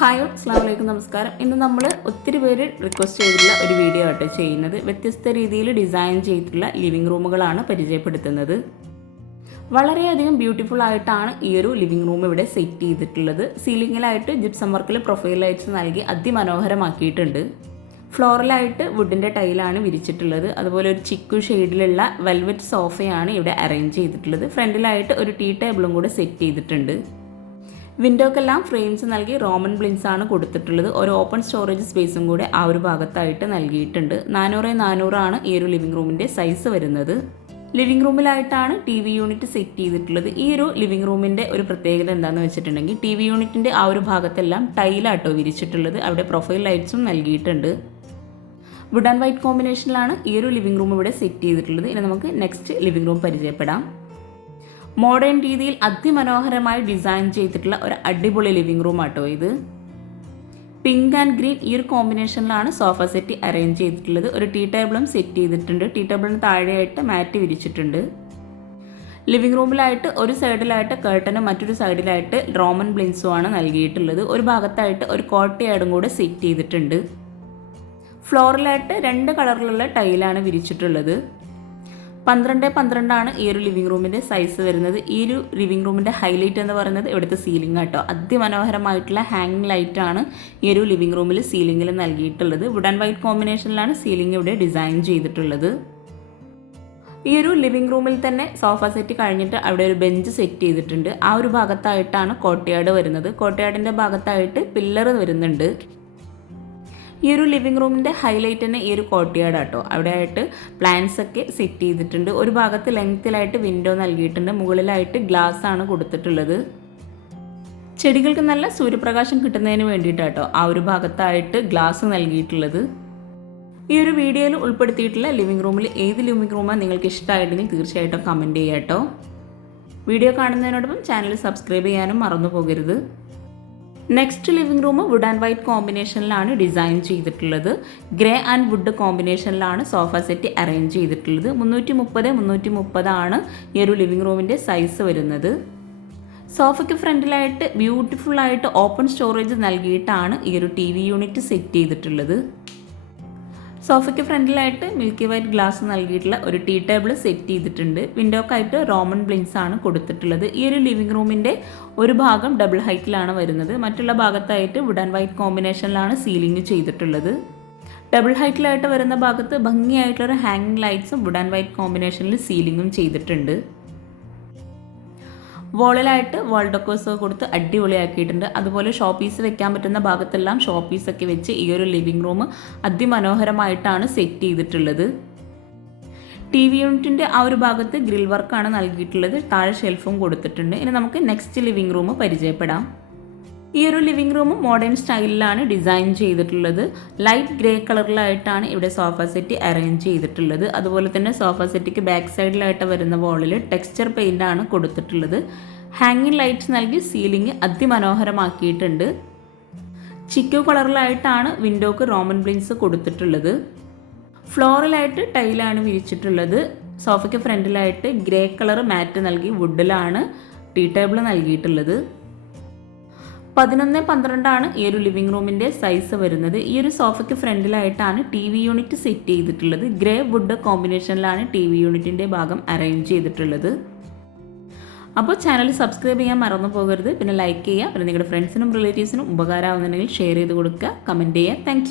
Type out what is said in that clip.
Hi അസ്സാം വലൈക്കും നമസ്കാരം. ഇന്ന് നമ്മൾ ഒത്തിരി പേര് റിക്വസ്റ്റ് ചെയ്തിട്ടുള്ള ഒരു വീഡിയോ ആട്ടോ ചെയ്യുന്നത്. വ്യത്യസ്ത രീതിയിൽ ഡിസൈൻ ചെയ്തിട്ടുള്ള ലിവിംഗ് റൂമുകളാണ് പരിചയപ്പെടുത്തുന്നത്. വളരെയധികം ബ്യൂട്ടിഫുൾ ആയിട്ടാണ് ഈ ഒരു ലിവിംഗ് റൂം ഇവിടെ സെറ്റ് ചെയ്തിട്ടുള്ളത്. സീലിങ്ങിലായിട്ട് ജിപ്സം വർക്കിൽ പ്രൊഫൈൽ ലൈറ്റ്സ് നൽകി അതിമനോഹരമാക്കിയിട്ടുണ്ട്. ഫ്ലോറിലായിട്ട് വുഡിന്റെ ടൈലാണ് വിരിച്ചിട്ടുള്ളത്. അതുപോലെ ഒരു ചിക്കു ഷെയ്ഡിലുള്ള വെൽവെറ്റ് സോഫയാണ് ഇവിടെ അറേഞ്ച് ചെയ്തിട്ടുള്ളത്. ഫ്രണ്ടിലായിട്ട് ഒരു ടീ ടേബിളും കൂടെ സെറ്റ് ചെയ്തിട്ടുണ്ട്. വിൻഡോക്കെല്ലാം ഫ്രെയിംസ് നൽകി റോമൻ ബ്ലിൻസ് ആണ് കൊടുത്തിട്ടുള്ളത്. ഒരു ഓപ്പൺ സ്റ്റോറേജ് സ്പേസും കൂടെ ആ ഒരു ഭാഗത്തായിട്ട് നൽകിയിട്ടുണ്ട്. നാനൂറ് നാനൂറാണ് ഈ ഒരു ലിവിംഗ് റൂമിന്റെ സൈസ് വരുന്നത്. ലിവിംഗ് റൂമിലായിട്ടാണ് ടി വി യൂണിറ്റ് സെറ്റ് ചെയ്തിട്ടുള്ളത്. ഈ ഒരു ലിവിംഗ് റൂമിന്റെ ഒരു പ്രത്യേകത എന്താണെന്ന് വെച്ചിട്ടുണ്ടെങ്കിൽ ടി വി യൂണിറ്റിന്റെ ആ ഒരു ഭാഗത്തെല്ലാം ടൈലാട്ടോ വിരിച്ചിട്ടുള്ളത്. അവിടെ പ്രൊഫൈൽ ലൈറ്റ്സും നൽകിയിട്ടുണ്ട്. വുഡ് ആൻഡ് വൈറ്റ് കോമ്പിനേഷനിലാണ് ഈ ഒരു ലിവിംഗ് റൂം ഇവിടെ സെറ്റ് ചെയ്തിട്ടുള്ളത്. ഇനി നമുക്ക് നെക്സ്റ്റ് ലിവിംഗ് റൂം പരിചയപ്പെടാം. മോഡേൺ രീതിയിൽ അതിമനോഹരമായി ഡിസൈൻ ചെയ്തിട്ടുള്ള ഒരു അടിപൊളി ലിവിംഗ് റൂം ആട്ടോ ഇത്. പിങ്ക് ആൻഡ് ഗ്രീൻ ഈ ഒരു കോമ്പിനേഷനിലാണ് സോഫ സെറ്റ് അറേഞ്ച് ചെയ്തിട്ടുള്ളത്. ഒരു ടീ ടേബിളും സെറ്റ് ചെയ്തിട്ടുണ്ട്. ടീ ടേബിളിന് താഴെയായിട്ട് മാറ്റ് വിരിച്ചിട്ടുണ്ട്. ലിവിംഗ് റൂമിലായിട്ട് ഒരു സൈഡിലായിട്ട് കേട്ടനും മറ്റൊരു സൈഡിലായിട്ട് റോമൻ ബ്ലിൻസും ആണ് നൽകിയിട്ടുള്ളത്. ഒരു ഭാഗത്തായിട്ട് ഒരു കോട്ടയാടും കൂടെ സെറ്റ് ചെയ്തിട്ടുണ്ട്. ഫ്ലോറിലായിട്ട് രണ്ട് കളറിലുള്ള ടൈലാണ് വിരിച്ചിട്ടുള്ളത്. പന്ത്രണ്ട് പന്ത്രണ്ടാണ് ഈ ഒരു ലിവിംഗ് റൂമിന്റെ സൈസ് വരുന്നത്. ഈ ഒരു ലിവിംഗ് റൂമിന്റെ ഹൈലൈറ്റ് എന്ന് പറയുന്നത് ഇവിടുത്തെ സീലിംഗ് ആട്ടോ അതിമനോഹരമായിട്ടുള്ള ഹാങ്ങിങ് ലൈറ്റാണ് ഈ ഒരു ലിവിംഗ് റൂമിൽ സീലിംഗിൽ നൽകിയിട്ടുള്ളത്. വുഡ് ആൻഡ് വൈറ്റ് കോമ്പിനേഷനിലാണ് സീലിംഗ് ഇവിടെ ഡിസൈൻ ചെയ്തിട്ടുള്ളത്. ഈ ഒരു ലിവിംഗ് റൂമിൽ തന്നെ സോഫ സെറ്റ് കഴിഞ്ഞിട്ട് അവിടെ ഒരു ബെഞ്ച് സെറ്റ് ചെയ്തിട്ടുണ്ട്. ആ ഒരു ഭാഗത്തായിട്ടാണ് കോട്ടയാട് വരുന്നത്. കോട്ടയാടിന്റെ ഭാഗത്തായിട്ട് പില്ലർ വരുന്നുണ്ട്. ഈ ഒരു ലിവിംഗ് റൂമിന്റെ ഹൈലൈറ്റ് തന്നെ ഈ ഒരു കോട്ടിയാട് കേട്ടോ അവിടെ ആയിട്ട് പ്ലാന്റ്സ് ഒക്കെ സെറ്റ് ചെയ്തിട്ടുണ്ട്. ഒരു ഭാഗത്ത് ലെങ്ത്തിലായിട്ട് വിൻഡോ നൽകിയിട്ടുണ്ട്. മുകളിലായിട്ട് ഗ്ലാസ് ആണ് കൊടുത്തിട്ടുള്ളത്. ചെടികൾക്ക് നല്ല സൂര്യപ്രകാശം കിട്ടുന്നതിന് വേണ്ടിയിട്ടാട്ടോ ആ ഒരു ഭാഗത്തായിട്ട് ഗ്ലാസ് നൽകിയിട്ടുള്ളത്. ഈ ഒരു വീഡിയോയിൽ ഉൾപ്പെടുത്തിയിട്ടുള്ള ലിവിംഗ് റൂമിൽ ഏത് ലിവിംഗ് റൂമാണ് നിങ്ങൾക്ക് ഇഷ്ടമായിട്ടുണ്ടെങ്കിൽ തീർച്ചയായിട്ടും കമന്റ് ചെയ്യാട്ടോ. വീഡിയോ കാണുന്നതിനോടൊപ്പം ചാനൽ സബ്സ്ക്രൈബ് ചെയ്യാനും മറന്നു പോകരുത്. Next living room wood and white കോമ്പിനേഷനിലാണ് design ചെയ്തിട്ടുള്ളത്. ഗ്രേ ആൻഡ് വുഡ് കോമ്പിനേഷനിലാണ് സോഫ സെറ്റ് അറേഞ്ച് ചെയ്തിട്ടുള്ളത്. മുന്നൂറ്റി മുപ്പത് മുന്നൂറ്റി മുപ്പതാണ് ഈ ഒരു ലിവിംഗ് റൂമിന്റെ സൈസ് വരുന്നത്. സോഫയ്ക്ക് ഫ്രണ്ടിലായിട്ട് ബ്യൂട്ടിഫുള്ളായിട്ട് ഓപ്പൺ സ്റ്റോറേജ് നൽകിയിട്ടാണ് ഈ ഒരു ടി വി യൂണിറ്റ് സെറ്റ് ചെയ്തിട്ടുള്ളത്. സോഫയ്ക്ക് ഫ്രണ്ടിലായിട്ട് മിൽക്കി വൈറ്റ് ഗ്ലാസ് നൽകിയിട്ടുള്ള ഒരു ടീ ടേബിൾ സെറ്റ് ചെയ്തിട്ടുണ്ട്. വിൻഡോക്കായിട്ട് റോമൺ ബ്ലിൻസ് ആണ് കൊടുത്തിട്ടുള്ളത്. ഈ ഒരു ലിവിംഗ് റൂമിന്റെ ഒരു ഭാഗം ഡബിൾ ഹൈറ്റിലാണ് വരുന്നത്. മറ്റുള്ള ഭാഗത്തായിട്ട് വുഡ് ആൻഡ് വൈറ്റ് കോമ്പിനേഷനിലാണ് സീലിംഗ് ചെയ്തിട്ടുള്ളത്. ഡബിൾ ഹൈറ്റിലായിട്ട് വരുന്ന ഭാഗത്ത് ഭംഗിയായിട്ടുള്ള ഹാങ്ങിങ് ലൈറ്റ്സും വുഡ് ആൻഡ് വൈറ്റ് കോമ്പിനേഷനിൽ സീലിംഗും ചെയ്തിട്ടുണ്ട്. വോളിലായിട്ട് വാൾ ഡെക്കോഴ്സ് കൊടുത്ത് അടിപൊളിയാക്കിയിട്ടുണ്ട്. അതുപോലെ ഷോപ്പീസ് വെക്കാൻ പറ്റുന്ന ഭാഗത്തെല്ലാം ഷോപ്പീസൊക്കെ വെച്ച് ഈ ഒരു ലിവിംഗ് റൂം അതിമനോഹരമായിട്ടാണ് സെറ്റ് ചെയ്തിട്ടുള്ളത്. ടി വി യൂണിറ്റിന്റെ ആ ഒരു ഭാഗത്ത് ഗ്രിൽ വർക്കാണ് നൽകിയിട്ടുള്ളത്. താഴെ ഷെൽഫും കൊടുത്തിട്ടുണ്ട്. ഇനി നമുക്ക് നെക്സ്റ്റ് ലിവിംഗ് റൂം പരിചയപ്പെടാം. ഈ ഒരു ലിവിംഗ് റൂം മോഡേൺ സ്റ്റൈലിലാണ് ഡിസൈൻ ചെയ്തിട്ടുള്ളത്. ലൈറ്റ് ഗ്രേ കളറിലായിട്ടാണ് ഇവിടെ സോഫ സെറ്റ് അറേഞ്ച് ചെയ്തിട്ടുള്ളത്. അതുപോലെ തന്നെ സോഫ സെറ്റിക്ക് ബാക്ക് സൈഡിലായിട്ട് വരുന്ന വോളിൽ ടെക്സ്ചർ പെയിന്റ് ആണ് കൊടുത്തിട്ടുള്ളത്. ഹാങ്ങിങ് ലൈറ്റ്സ് നൽകി സീലിംഗ് അതിമനോഹരമാക്കിയിട്ടുണ്ട്. ചിക്കു കളറിലായിട്ടാണ് വിൻഡോക്ക് റോമൻ ബ്ലിൻസ് കൊടുത്തിട്ടുള്ളത്. ഫ്ലോറിലായിട്ട് ടൈലാണ് വിരിച്ചിട്ടുള്ളത്. സോഫയ്ക്ക് ഫ്രണ്ടിലായിട്ട് ഗ്രേ കളർ മാറ്റ് നൽകി വുഡിലാണ് ടീ ടേബിൾ നൽകിയിട്ടുള്ളത്. പതിനൊന്ന് പന്ത്രണ്ടാണ് ഈ ഒരു ലിവിംഗ് റൂമിന്റെ സൈസ് വരുന്നത്. ഈ ഒരു സോഫയ്ക്ക് ഫ്രണ്ടിലായിട്ടാണ് ടി വി യൂണിറ്റ് സെറ്റ് ചെയ്തിട്ടുള്ളത്. ഗ്രേ വുഡ് കോമ്പിനേഷനിലാണ് ടി വി യൂണിറ്റിന്റെ ഭാഗം അറേഞ്ച് ചെയ്തിട്ടുള്ളത്. അപ്പോൾ ചാനൽ സബ്സ്ക്രൈബ് ചെയ്യാൻ മറന്നു പോകരുത്. പിന്നെ ലൈക്ക് ചെയ്യുക. പിന്നെ നിങ്ങളുടെ ഫ്രണ്ട്സിനും റിലേറ്റീവ്സിനും ഉപകാരമാവുന്നുണ്ടെങ്കിൽ ഷെയർ ചെയ്ത് കൊടുക്കുക. കമന്റ് ചെയ്യുക. താങ്ക്